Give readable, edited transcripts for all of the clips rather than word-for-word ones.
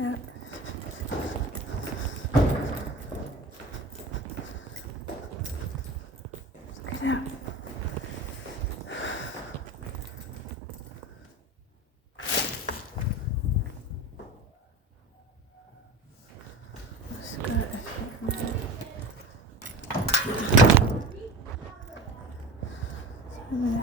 Yeah. Let's get out. Let's go. Yeah.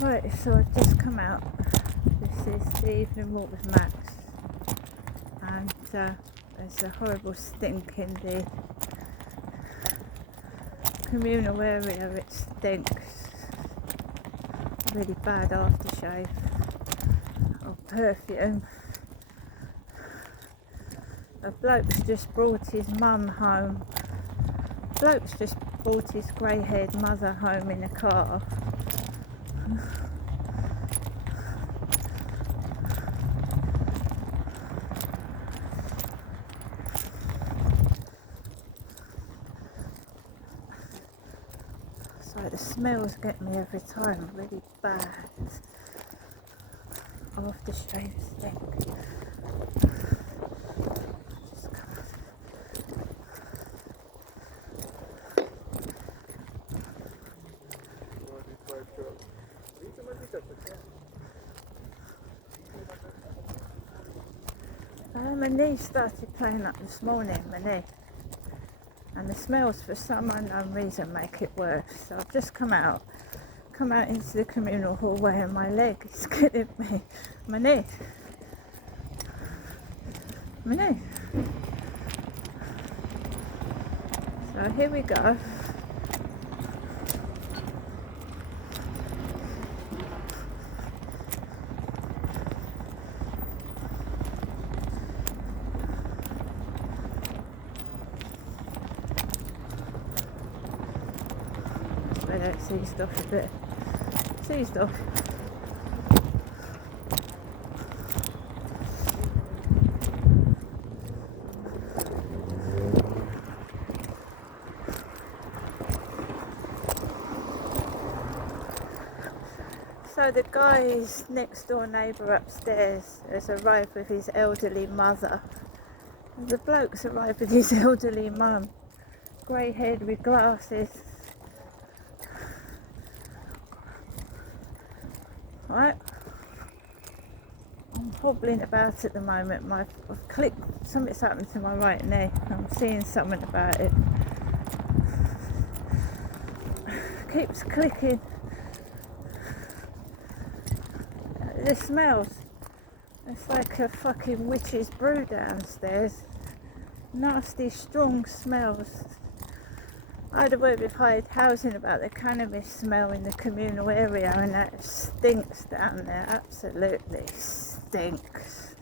Right, so I've just come out. This is the evening walk with Max, and there's a horrible stink in the communal area. It stinks. Really bad aftershave of perfume. A bloke's just brought his mum home. Bloke's just brought his grey-haired mother home in a car. So the smells get me every time, really bad. Aftershave stink. My knee started playing up this morning, my knee. And the smells for some unknown reason make it worse. So I've just come out into the communal hallway, and my leg is killing me. My knee. So here we go. That seized off a bit. Seized off. So the guy's next door neighbour upstairs has arrived with his elderly mother. The bloke's arrived with his elderly mum, grey haired with glasses. Right, I'm hobbling about at the moment. I've clicked, something's happened to my right knee. I'm seeing something about it. Keeps clicking. The smells. It's like a fucking witch's brew downstairs. Nasty, strong smells. I had a word with Hyde Housing about the cannabis smell in the communal area, and that stinks down there. Absolutely stinks.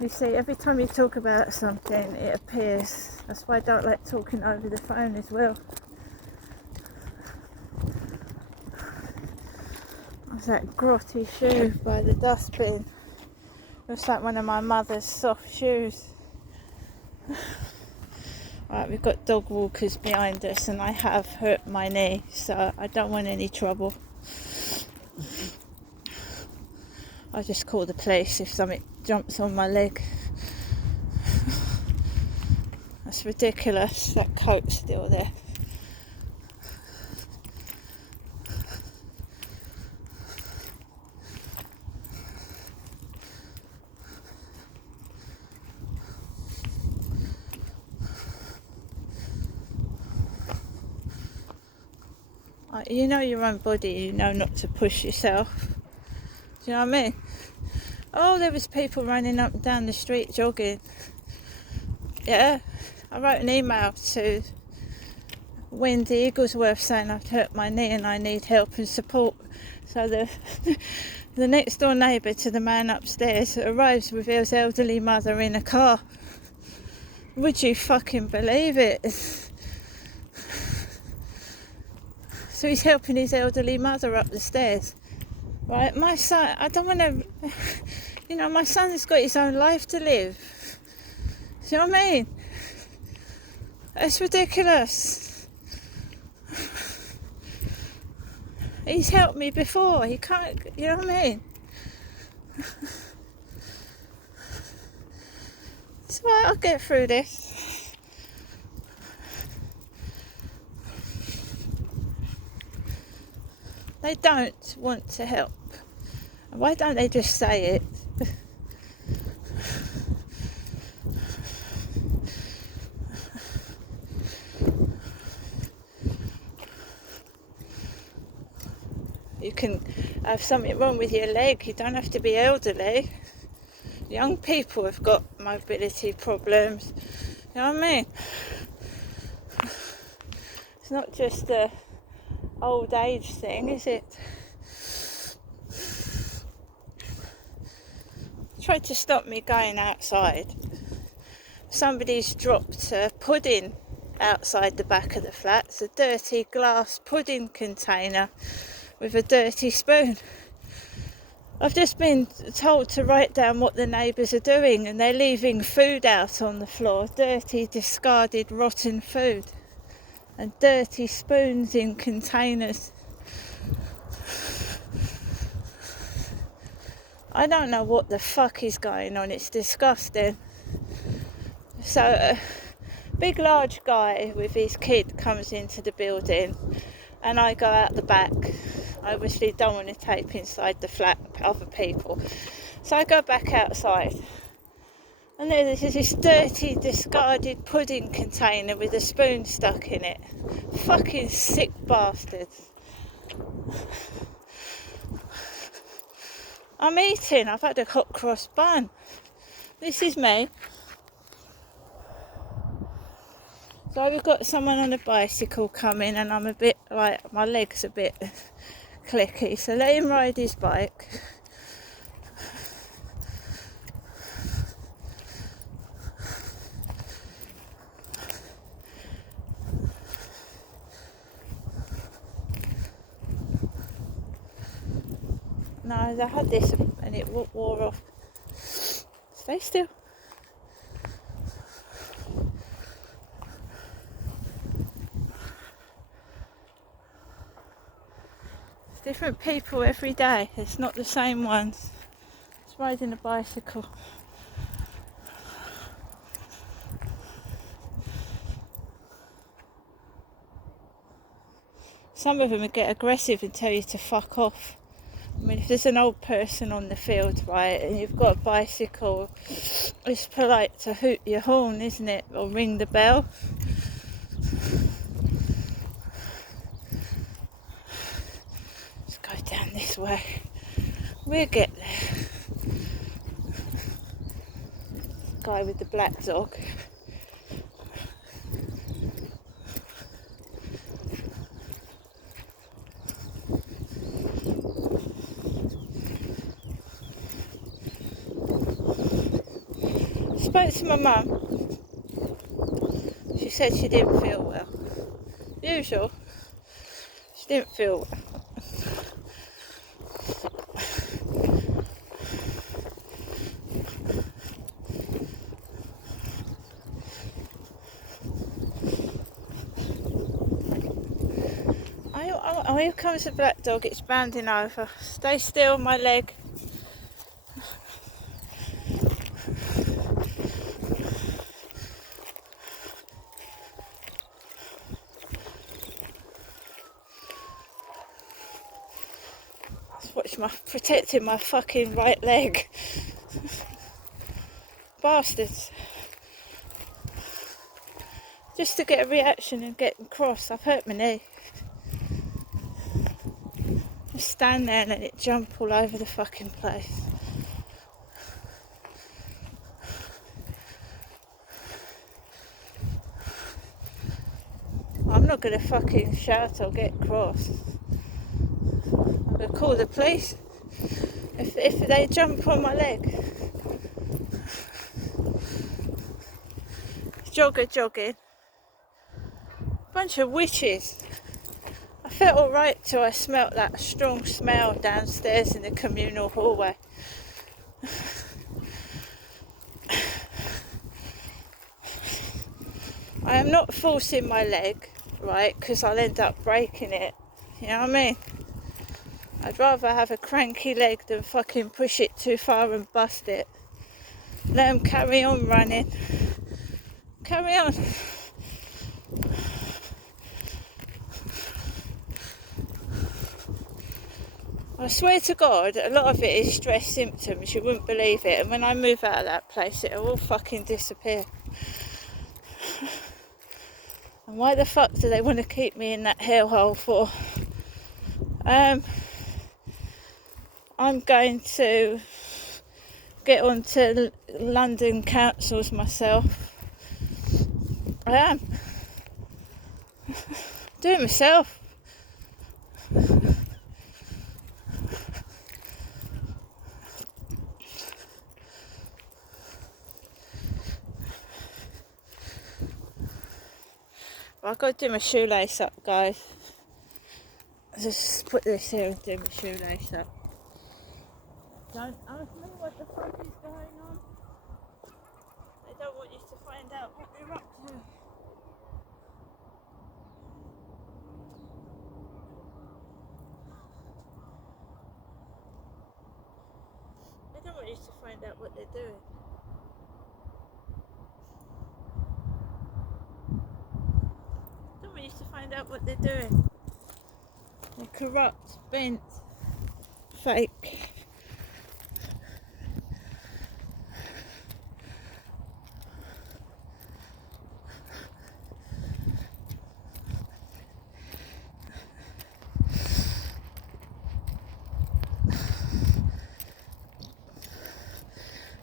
You see, every time you talk about something, it appears. That's why I don't like talking over the phone as well. There's that grotty shoe by the dustbin. Looks like one of my mother's soft shoes. Right, we've got dog walkers behind us and I have hurt my knee, so I don't want any trouble. I'll just call the police if something jumps on my leg. That's ridiculous, that coat's still there. You know your own body, you know not to push yourself. Do you know what I mean? Oh, there was people running up and down the street jogging. Yeah, I wrote an email to Wendy Egglesworth saying I've hurt my knee and I need help and support. So the next door neighbour to the man upstairs arrives with his elderly mother in a car. Would you fucking believe it? So he's helping his elderly mother up the stairs. Right, my son, I don't want to, my son's got his own life to live. Do you know what I mean? It's ridiculous. He's helped me before, he can't, you know what I mean? It's alright, I'll get through this. They don't want to help. Why don't they just say it? You can have something wrong with your leg, you don't have to be elderly. Young people have got mobility problems. You know what I mean? It's not just a old age thing, is it? Tried to stop me going outside. Somebody's dropped a pudding outside the back of the flat. It's a dirty glass pudding container with a dirty spoon. I've just been told to write down what the neighbours are doing, and they're leaving food out on the floor, dirty, discarded, rotten food, and dirty spoons in containers. I don't know what the fuck is going on, it's disgusting. So a big large guy with his kid comes into the building and I go out the back. I obviously don't want to tape inside the flat other people, so I go back outside and there's this dirty discarded pudding container with a spoon stuck in it. Fucking sick bastards. I'm eating, I've had a hot cross bun. This is me. So we've got someone on a bicycle coming and I'm a bit like, my leg's a bit clicky, so let him ride his bike. No, I had this and it wore off. Stay still. It's different people every day. It's not the same ones. It's riding a bicycle. Some of them get aggressive and tell you to fuck off. I mean, if there's an old person on the field, right, and you've got a bicycle, it's polite to hoot your horn, isn't it? Or ring the bell. Let's go down this way. We'll get there. Guy with the black dog. Spoke to my mum. She said she didn't feel well. Usual. She didn't feel well. Oh, here comes the black dog. It's bounding over. Stay still, my leg. Protecting my fucking right leg. Bastards. Just to get a reaction and get cross. I've hurt my knee. Just stand there and let it jump all over the fucking place. I'm not gonna fucking shout or get cross. I'm gonna call the police if they jump on my leg. Jogger jogging. Bunch of witches. I felt alright till I smelt that strong smell downstairs in the communal hallway. I am not forcing my leg, right, because I'll end up breaking it. You know what I mean? I'd rather have a cranky leg than fucking push it too far and bust it. Let them carry on running. Carry on. I swear to God, a lot of it is stress symptoms. You wouldn't believe it. And when I move out of that place, it'll all fucking disappear. And why the fuck do they want to keep me in that hellhole for? I'm going to get onto London councils myself. I am. Do it myself. I've got to do my shoelace up, guys. Just put this here and do my shoelace up. Don't ask me what the fuck is going on. They don't want you to find out what they're up to. They don't want you to find out what they're doing. They don't want you to find out what they're doing. They're corrupt, bent, fake.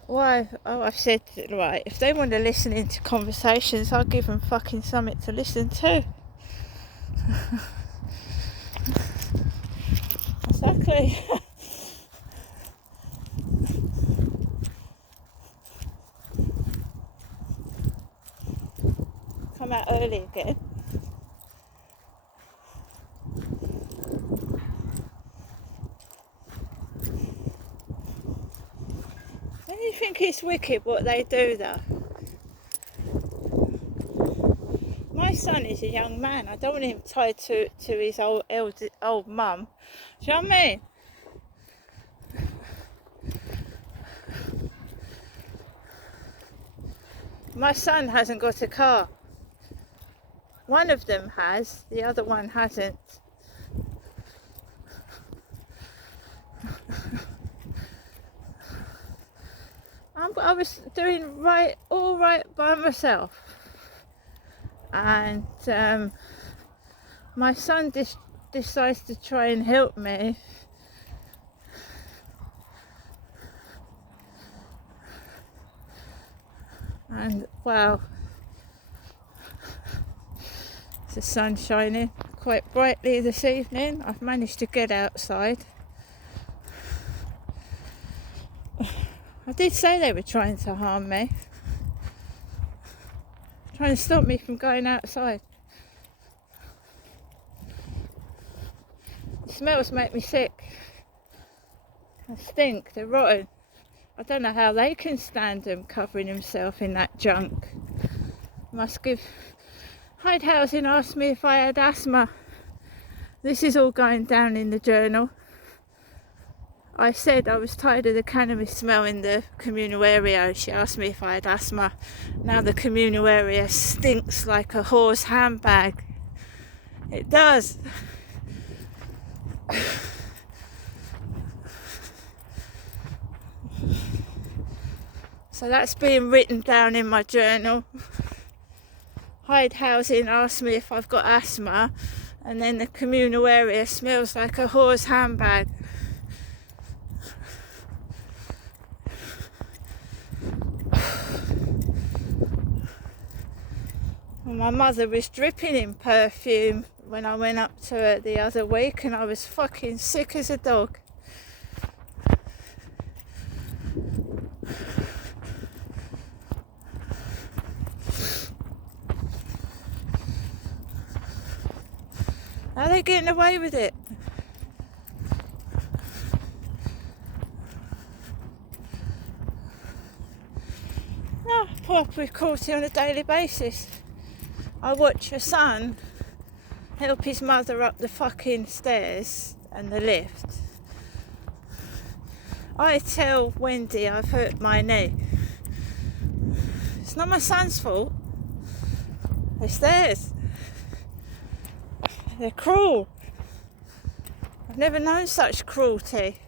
Why? Oh, I've said, right, if they want to listen into conversations, I'll give them fucking something to listen to. Exactly. Come out early again. Don't you think it's wicked what they do though? My son is a young man. I don't want him tied to his old mum. Do you know what I mean? My son hasn't got a car. One of them has, the other one hasn't. I was doing all right by myself. And my son decides to try and help me. And wow, the sun's shining quite brightly this evening. I've managed to get outside. I did say they were trying to harm me, trying to stop me from going outside. The smells make me sick. They stink, they're rotten. I don't know how they can stand them covering himself in that junk. Must give... Hyde Housing asked me if I had asthma. this is all going down in the journal. I said I was tired of the cannabis smell in the communal area. She asked me if I had asthma. Now the communal area stinks like a whore's handbag. It does. So that's being written down in my journal. Hyde Housing asked me if I've got asthma, and then the communal area smells like a whore's handbag. Well, my mother was dripping in perfume when I went up to her the other week, and I was fucking sick as a dog. How are they getting away with it? No, put up with cruelty on a daily basis. I watch a son help his mother up the fucking stairs and the lift. I tell Wendy I've hurt my knee. It's not my son's fault. It's theirs. They're cruel. I've never known such cruelty.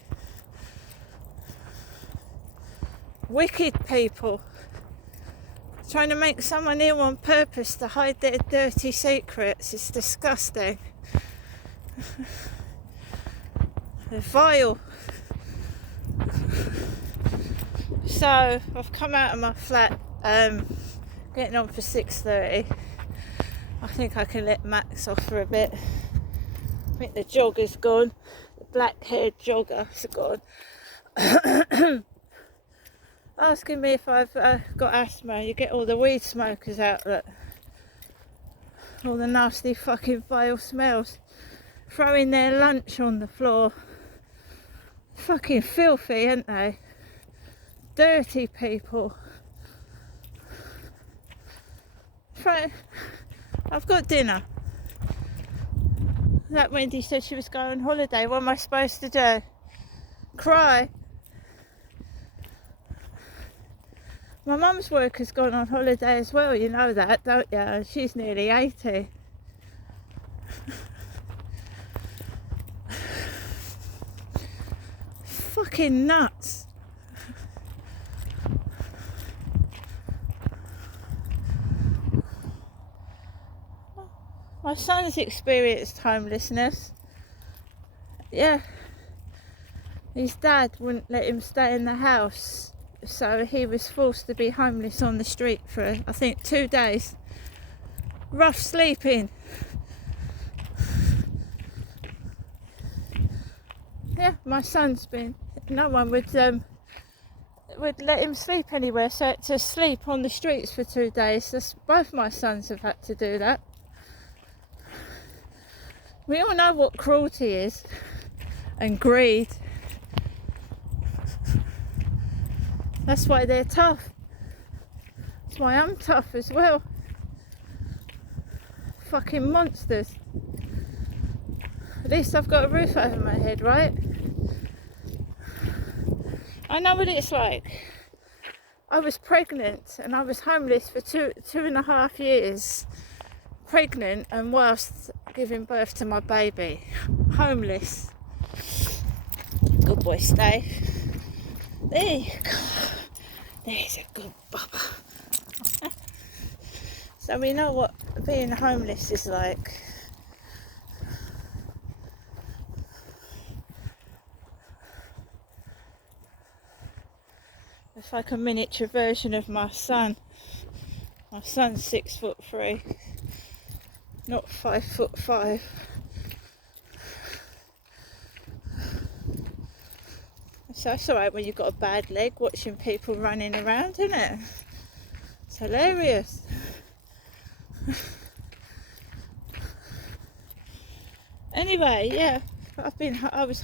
Wicked people. Trying to make someone ill on purpose to hide their dirty secrets. It's disgusting. They're vile. So I've come out of my flat, getting on for 6:30. I think I can let Max off for a bit. I think the jogger's gone. The black-haired jogger's gone. Asking me if I've got asthma. You get all the weed smokers out, look. All the nasty fucking vile smells. Throwing their lunch on the floor. Fucking filthy, aren't they? Dirty people. I've got dinner. That Wendy said she was going on holiday. What am I supposed to do? Cry? My mum's worker's gone on holiday as well, you know that, don't you? She's nearly 80. Fucking nuts. My son's experienced homelessness. Yeah. His dad wouldn't let him stay in the house, so he was forced to be homeless on the street for, I think, 2 days. Rough sleeping. Yeah, my son's been, no one would let him sleep anywhere, so to sleep on the streets for 2 days. Both my sons have had to do that. We all know what cruelty is, and greed. That's why they're tough. That's why I'm tough as well. Fucking monsters. At least I've got a roof over my head, right? I know what it's like. I was pregnant and I was homeless for two and a half years. Pregnant and whilst giving birth to my baby. Homeless. Good boy, Steve. There you go. There's a good bubba. So we know what being homeless is like. It's like a miniature version of my son. My son's 6'3", not 5'5". So it's alright when you've got a bad leg watching people running around, isn't it? It's hilarious. Anyway, yeah, I was